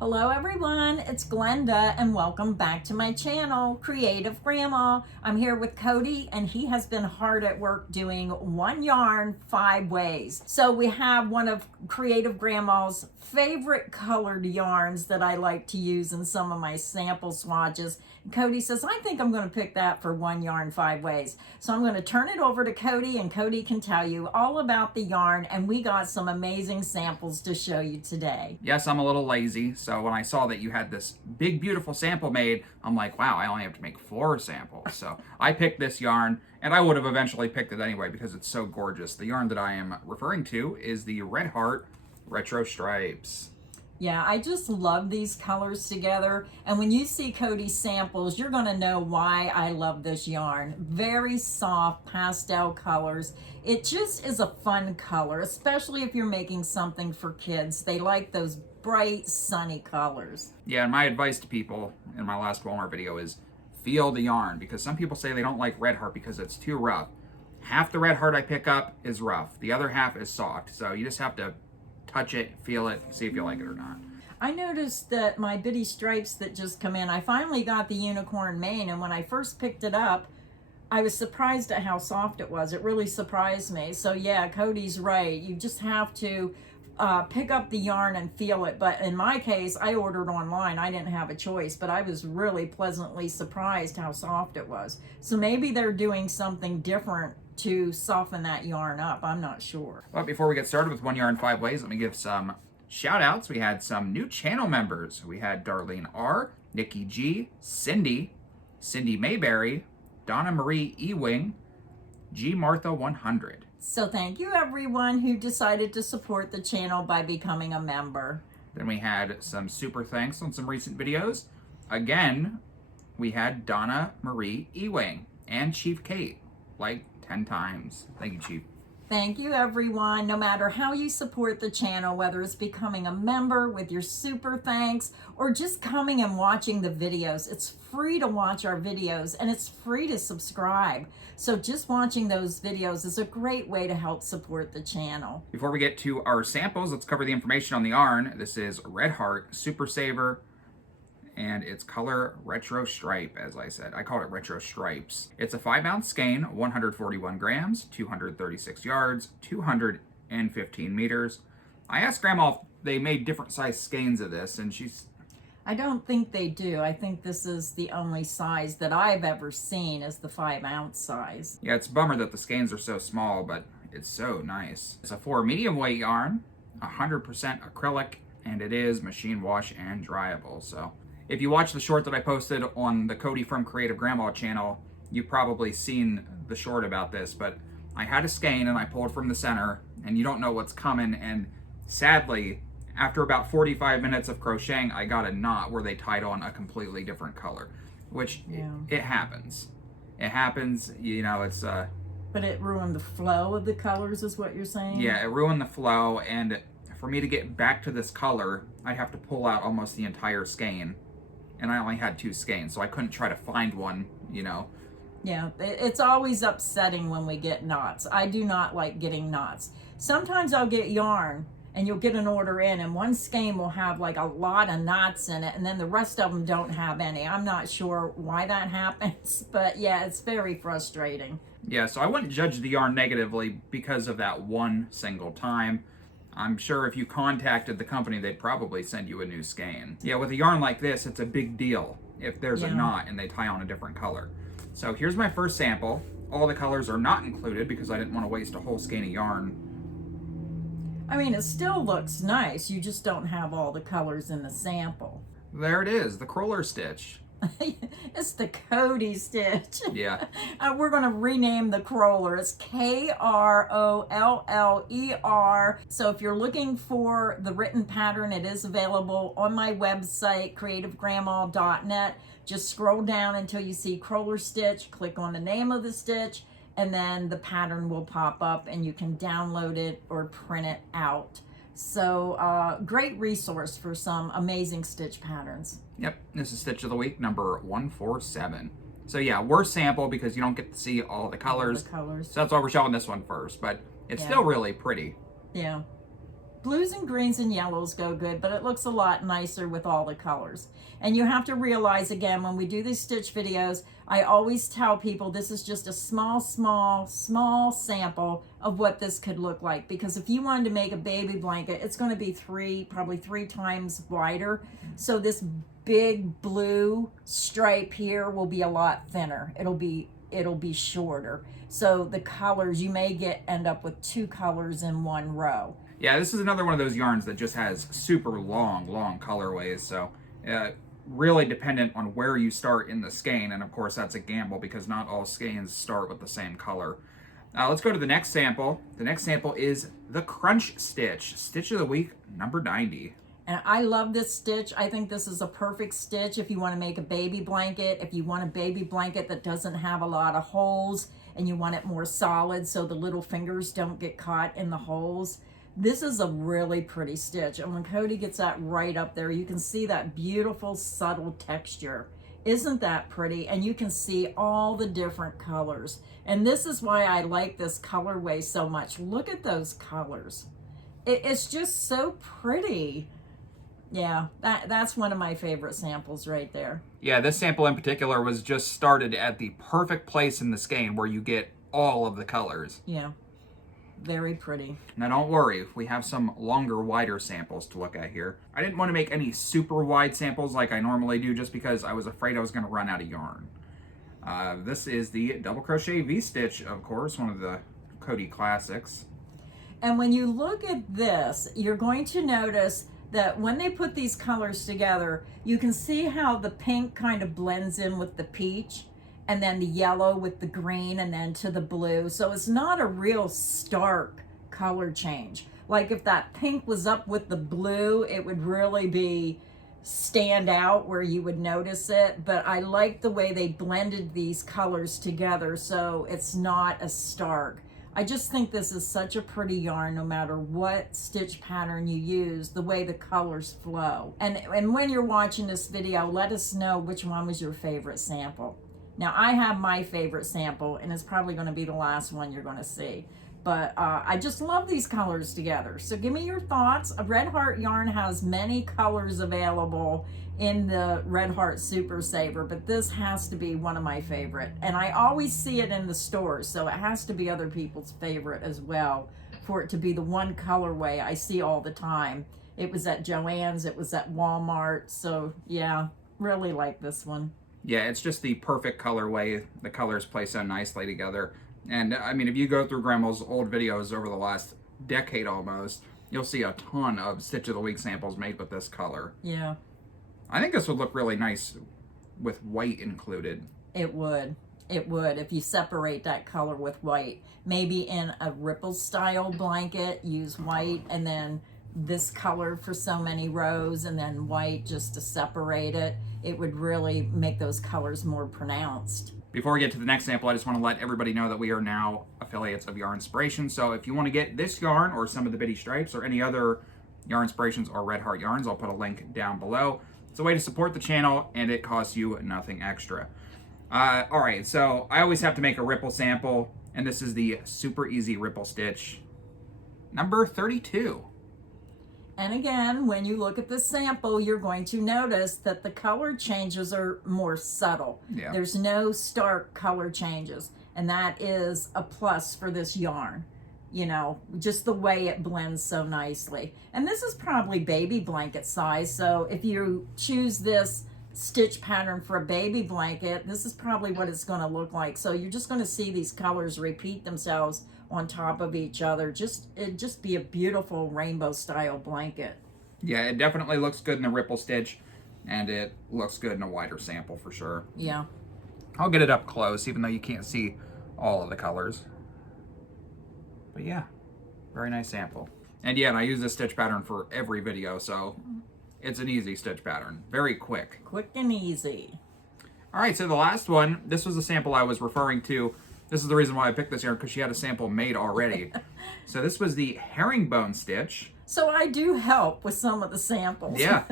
Hello everyone, it's Glenda and welcome back to my channel, Creative Grandma. I'm here with Cody and he has been hard at work doing one yarn 5 ways. So we have one of Creative Grandma's favorite colored yarns that I like to use in some of my sample swatches. Cody says, I think I'm going to pick that for one yarn 5 ways. So I'm going to turn it over to Cody and Cody can tell you all about the yarn, and we got some amazing samples to show you today. Yes, I'm a little lazy, so when I saw that you had this big, beautiful sample made, I'm like, wow, I only have to make 4 samples. So I picked this yarn, and I would have eventually picked it anyway because it's so gorgeous. The yarn that I am referring to is the Redheart Retro Stripes. Yeah, I just love these colors together. And when you see Cody's samples, you're going to know why I love this yarn. Very soft pastel colors. It just is a fun color, especially if you're making something for kids. They like those bright, sunny colors. Yeah, and my advice to people in my last Walmart video is feel the yarn, because some people say they don't like Redheart because it's too rough. Half the Redheart I pick up is rough. The other half is soft. So you just have to touch it, feel it, see if you like it or not. I noticed that my bitty stripes that just come in, I finally got the unicorn mane, and when I first picked it up, I was surprised at how soft it was. It really surprised me. So yeah, Cody's right. You just have to pick up the yarn and feel it. But in my case, I ordered online. I didn't have a choice, but I was really pleasantly surprised how soft it was. So maybe they're doing something different to soften that yarn up. I'm not sure. But before we get started with one yarn 5 ways, let me give some shout outs. We had some new channel members. We had Darlene R, Nikki G, Cindy Mayberry, Donna Marie Ewing, G Martha 100. So thank you everyone who decided to support the channel by becoming a member. Then we had some super thanks on some recent videos. Again, we had Donna Marie Ewing and Chief Kate, like 10 times. Thank you, Chief. Thank you everyone. No matter how you support the channel, whether it's becoming a member with your super thanks or just coming and watching the videos, it's free to watch our videos and it's free to subscribe. So just watching those videos is a great way to help support the channel. Before we get to our samples, let's cover the information on the yarn. This is Redheart Super Saver, and it's color Retro Stripe, as I said. I call it Retro Stripes. It's a 5-ounce skein, 141 grams, 236 yards, 215 meters. I asked Grandma if they made different size skeins of this, and she's... I don't think they do. I think this is the only size that I've ever seen is the 5-ounce size. Yeah, it's a bummer that the skeins are so small, but it's so nice. It's a 4 medium weight yarn, 100% acrylic, and it is machine wash and dryable, so... If you watch the short that I posted on the Cody from Creative Grandma channel, you've probably seen the short about this, but I had a skein and I pulled from the center, and you don't know what's coming, and sadly, after about 45 minutes of crocheting, I got a knot where they tied on a completely different color, which it happens. It happens, you know, it's... But it ruined the flow of the colors is what you're saying? Yeah, it ruined the flow, and for me to get back to this color, I'd have to pull out almost the entire skein. And I only had 2 skeins, so I couldn't try to find one, you know. Yeah, it's always upsetting when we get knots. I do not like getting knots. Sometimes I'll get yarn, and you'll get an order in, and one skein will have like a lot of knots in it, and then the rest of them don't have any. I'm not sure why that happens, but yeah, it's very frustrating. Yeah, so I wouldn't judge the yarn negatively because of that one single time. I'm sure if you contacted the company, they'd probably send you a new skein. Yeah, with a yarn like this, it's a big deal if there's a knot and they tie on a different color. So here's my first sample. All the colors are not included because I didn't want to waste a whole skein of yarn. I mean, it still looks nice. You just don't have all the colors in the sample. There it is, the crawler stitch. It's the Cody stitch. Yeah. We're going to rename the crawler. It's K-R-O-L-L-E-R. So if you're looking for the written pattern, it is available on my website, creativegrandma.net. Just scroll down until you see crawler stitch, click on the name of the stitch, and then the pattern will pop up and you can download it or print it out. So great resource for some amazing stitch patterns. Yep, this is Stitch of the Week, number 147. So yeah, worst sample because you don't get to see all the colors. So that's why we're showing this one first, but it's still really pretty. Yeah. Blues and greens and yellows go good, but it looks a lot nicer with all the colors. And you have to realize, again, when we do these stitch videos, I always tell people this is just a small sample of what this could look like. Because if you wanted to make a baby blanket, it's going to be probably three times wider. So this big blue stripe here will be a lot thinner. It'll be shorter. So the colors, you may end up with two colors in one row. Yeah, this is another one of those yarns that just has super long colorways. So really dependent on where you start in the skein. And of course, that's a gamble because not all skeins start with the same color. Let's go to the next sample. The next sample is the Crunch Stitch, Stitch of the Week, number 90. And I love this stitch. I think this is a perfect stitch if you want to make a baby blanket, if you want a baby blanket that doesn't have a lot of holes and you want it more solid so the little fingers don't get caught in the holes. This is a really pretty stitch. And when Cody gets that right up there, you can see that beautiful subtle texture. Isn't that pretty? And you can see all the different colors. And this is why I like this colorway so much. Look at those colors. It's just so pretty. Yeah, that's one of my favorite samples right there. Yeah, this sample in particular was just started at the perfect place in the skein where you get all of the colors. Yeah, very pretty. Now don't worry, we have some longer, wider samples to look at here. I didn't want to make any super wide samples like I normally do just because I was afraid I was going to run out of yarn. This is the double crochet V-stitch, of course, one of the Cody classics. And when you look at this, you're going to notice that when they put these colors together, you can see how the pink kind of blends in with the peach, and then the yellow with the green, and then to the blue. So it's not a real stark color change. Like if that pink was up with the blue, it would really stand out where you would notice it. But I like the way they blended these colors together so it's not as stark. I just think this is such a pretty yarn no matter what stitch pattern you use, the way the colors flow. And when you're watching this video, let us know which one was your favorite sample. Now I have my favorite sample and it's probably going to be the last one you're going to see. But I just love these colors together. So give me your thoughts. A redheart yarn has many colors available in the redheart Super Saver, but this has to be one of my favorite. And I always see it in the stores, so it has to be other people's favorite as well for it to be the one colorway I see all the time. It was at Joann's, it was at Walmart, so yeah, really like this one. Yeah, it's just the perfect colorway. The colors play so nicely together. And I mean, if you go through Grandma's old videos over the last decade almost, you'll see a ton of Stitch of the Week samples made with this color. Yeah. I think this would look really nice with white included. It would. It would if you separate that color with white. Maybe in a ripple style blanket, use white and then this color for so many rows and then white just to separate it. It would really make those colors more pronounced. Before we get to the next sample, I just want to let everybody know that we are now affiliates of Yarnspiration. So if you want to get this yarn or some of the Bitty Stripes or any other Yarnspirations or Redheart yarns, I'll put a link down below. It's a way to support the channel and it costs you nothing extra. All right, so I always have to make a ripple sample, and this is the Super Easy Ripple Stitch, number 32. And again, when you look at the sample, you're going to notice that the color changes are more subtle. Yeah. There's no stark color changes, and that is a plus for this yarn. You know, just the way it blends so nicely. And this is probably baby blanket size, so if you choose this stitch pattern for a baby blanket, this is probably what it's going to look like. So you're just going to see these colors repeat themselves on top of each other. It'd just be a beautiful rainbow style blanket. Yeah, it definitely looks good in a ripple stitch, and it looks good in a wider sample for sure. Yeah. I'll get it up close, even though you can't see all of the colors. But yeah, very nice sample. And yeah, and I use this stitch pattern for every video, so it's an easy stitch pattern. Very quick. Quick and easy. All right, so the last one, this was a sample I was referring to. This is the reason why I picked this yarn, because she had a sample made already. So this was the herringbone stitch. So I do help with some of the samples. Yeah.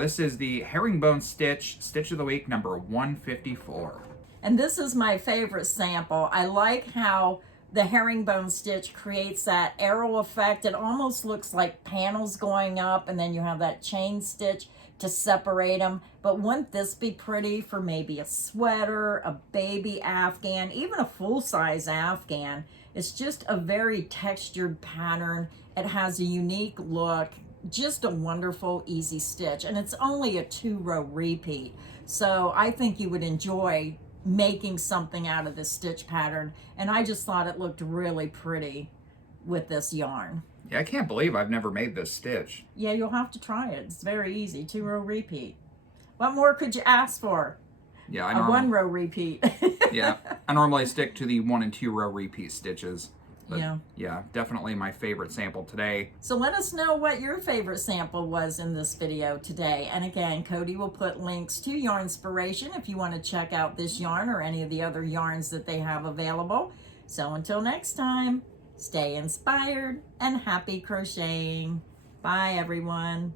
This is the herringbone stitch, Stitch of the Week, number 154. And this is my favorite sample. I like how the herringbone stitch creates that arrow effect. It almost looks like panels going up, and then you have that chain stitch to separate them. But wouldn't this be pretty for maybe a sweater, a baby Afghan, even a full-size Afghan? It's just a very textured pattern. It has a unique look, just a wonderful, easy stitch. And it's only a 2-row repeat. So I think you would enjoy making something out of this stitch pattern. And I just thought it looked really pretty with this yarn. Yeah, I can't believe I've never made this stitch. Yeah, you'll have to try it. It's very easy. 2-row repeat. What more could you ask for? Yeah, A 1-row repeat. Yeah, I normally stick to the 1 and 2 row repeat stitches. But Yeah. Yeah, definitely my favorite sample today. So let us know what your favorite sample was in this video today. And again, Cody will put links to Yarnspiration if you want to check out this yarn or any of the other yarns that they have available. So until next time, stay inspired and happy crocheting. Bye, everyone.